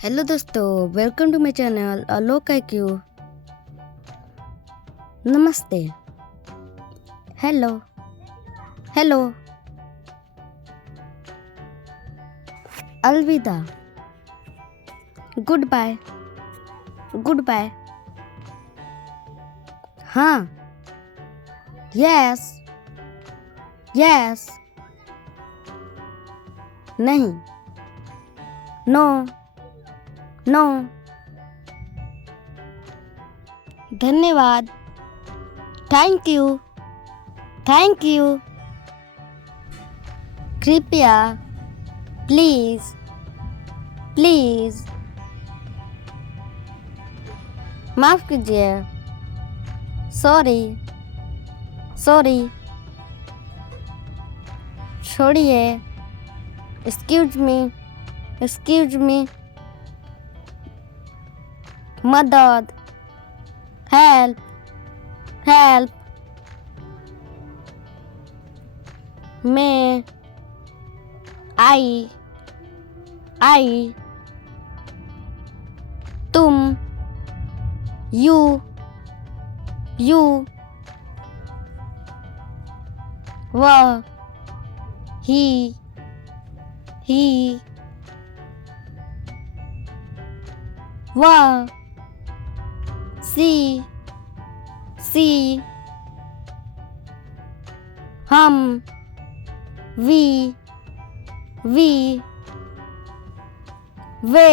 Hello दोस्तों, welcome to my channel Alok IQ। नमस्ते। Hello hello. अलविदा। Goodbye. Goodbye. हाँ। Yes yes. नहीं। No no. धन्यवाद। Thank you. Thank you. कृपया। Please please. माफ कीजिए। Sorry sorry. छोड़िए। Excuse me excuse me. मदद। Help help. मैं आई। तुम यू वह ही वह सी हम वी वे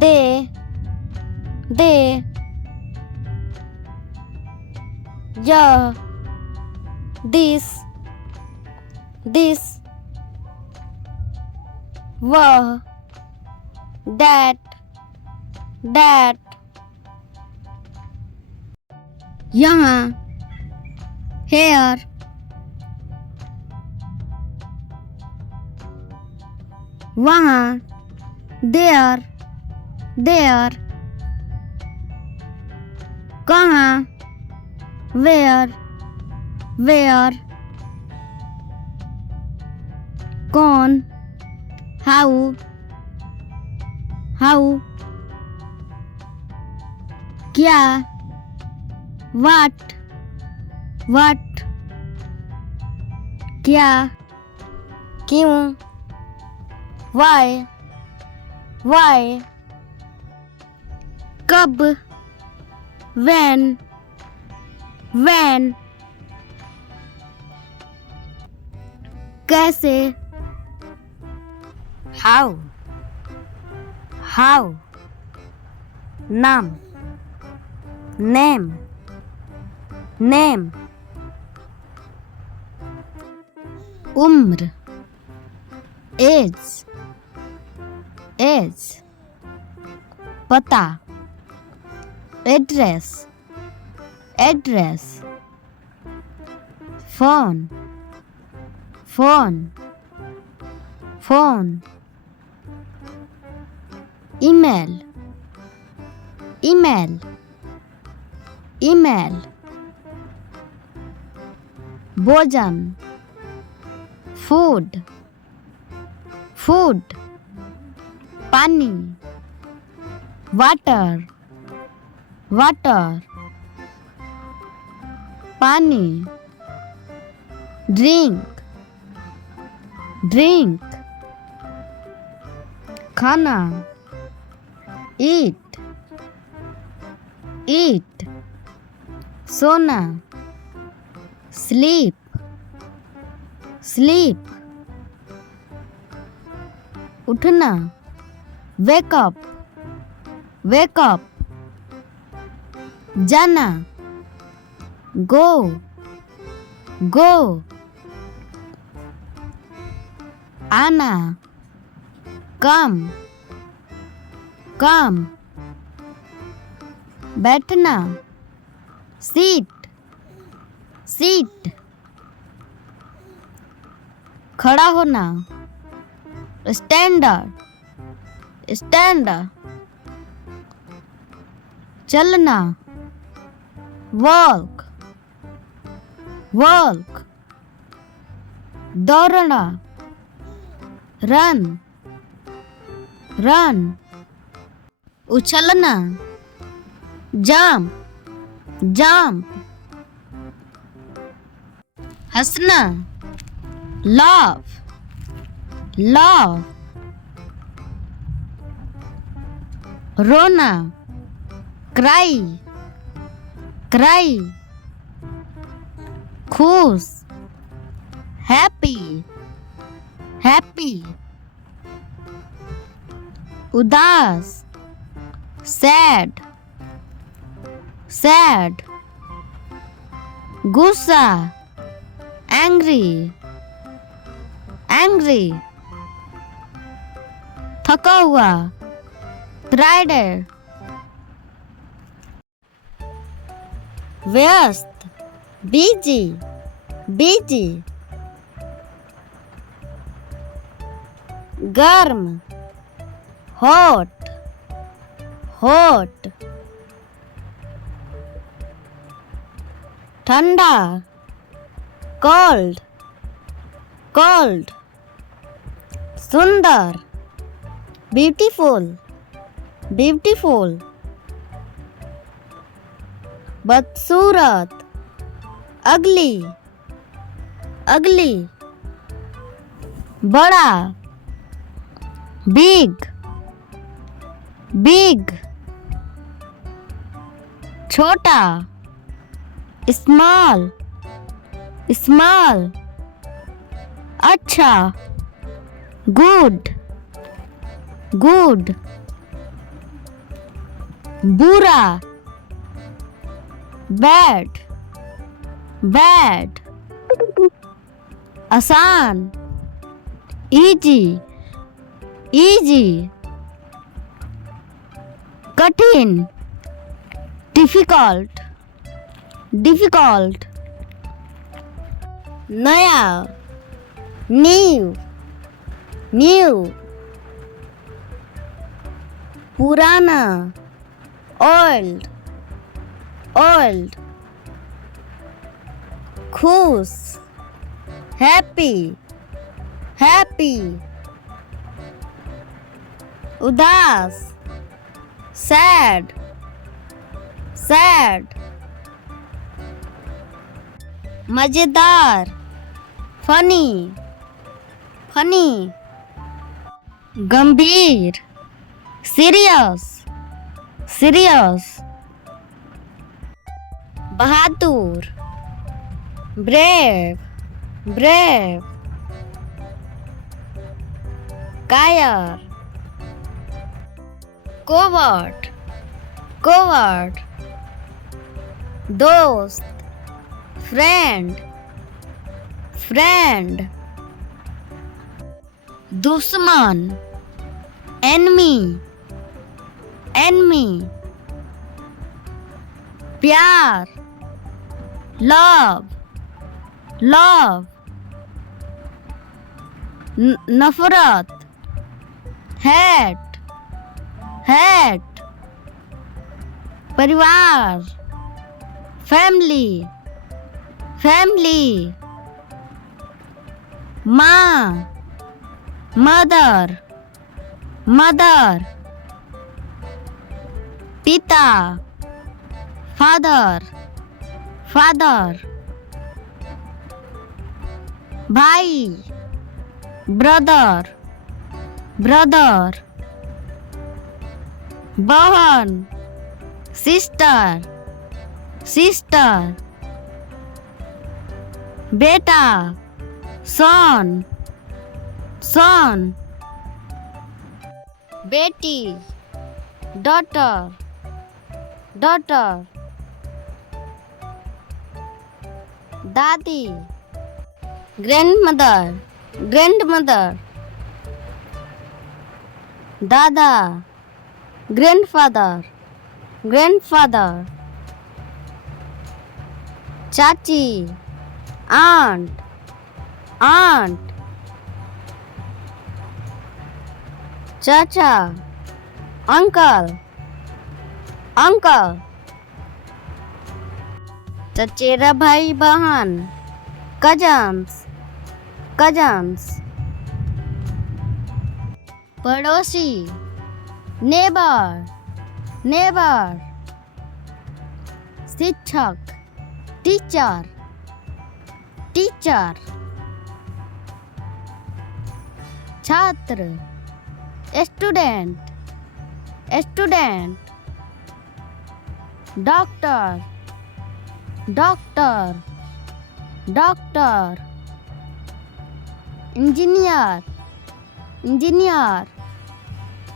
दे यह दिस वह दैट यहाँ हेयर वहाँ देयर कहाँ वेयर कौन हाउ क्या व्हाट क्या क्यों वाई कब व्हेन कैसे हाउ नाम नेम उम्र एज पता एड्रेस फोन ईमेल भोजन फूड पानी वाटर पानी ड्रिंक खाना ईट सोना स्लीप उठना वेक अप जाना गो आना कम बैठना सीट खड़ा होना स्टैंड चलना वॉक दौड़ना रन रन, उछलना, जंप, जंप, हंसना, laugh, laugh, रोना, cry, cry, खुश, happy, happy, उदास, sad, sad, गुस्सा, angry, angry, थका हुआ, tired, व्यस्त, busy, busy, गर्म, hot, hot, ठंडा, cold, cold, सुंदर, beautiful, beautiful, बदसूरत, ugly, ugly, बड़ा, big, big, छोटा, small, small, अच्छा, good, good, बुरा, bad, bad, आसान, easy, easy, कठिन, difficult, difficult, नया, new, new, पुराना, old, old, खुश, happy, happy, उदास, sad, sad, मजेदार, funny, funny, गंभीर, serious, serious, बहादुर, brave, brave, कायर, coward, coward, दोस्त, friend, friend, दुश्मन, enemy, enemy, प्यार, love, love, नफरत, hate, hate, परिवार, family, family, माँ, mother, mother, पिता, father, father, भाई, brother, brother, बहन, sister, sister, बेटा, son, son, बेटी, daughter, daughter, दादी, grandmother, grandmother, दादा, grandfather, grandfather, चाची, aunt, aunt, चाचा, uncle, uncle, चचेरा भाई बहन, cousins, cousins, पड़ोसी, नेबर नेबर, शिक्षक टीचर टीचर, छात्र student student, doctor doctor doctor, engineer engineer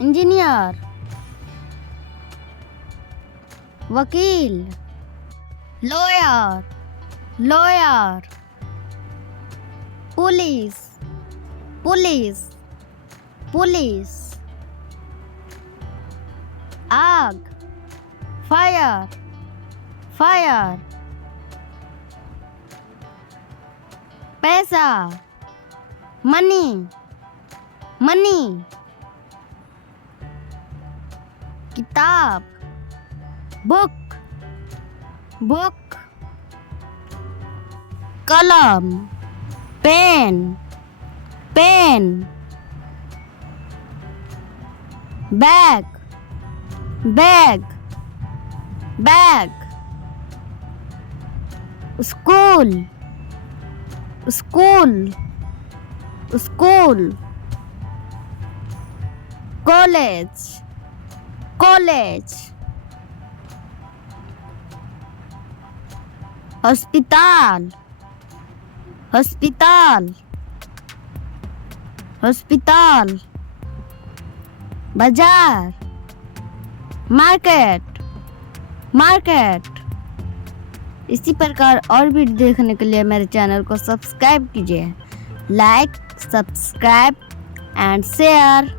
engineer, वकील lawyer lawyer, police police police, आग फायर फायर, पैसा मनी मनी, किताब बुक बुक, कलम pen pen, bag bag bag, school school school, college college, अस्पताल अस्पताल अस्पताल, बाजार मार्केट मार्केट। इसी प्रकार और वीडियो देखने के लिए मेरे चैनल को सब्सक्राइब कीजिए, लाइक सब्सक्राइब एंड शेयर।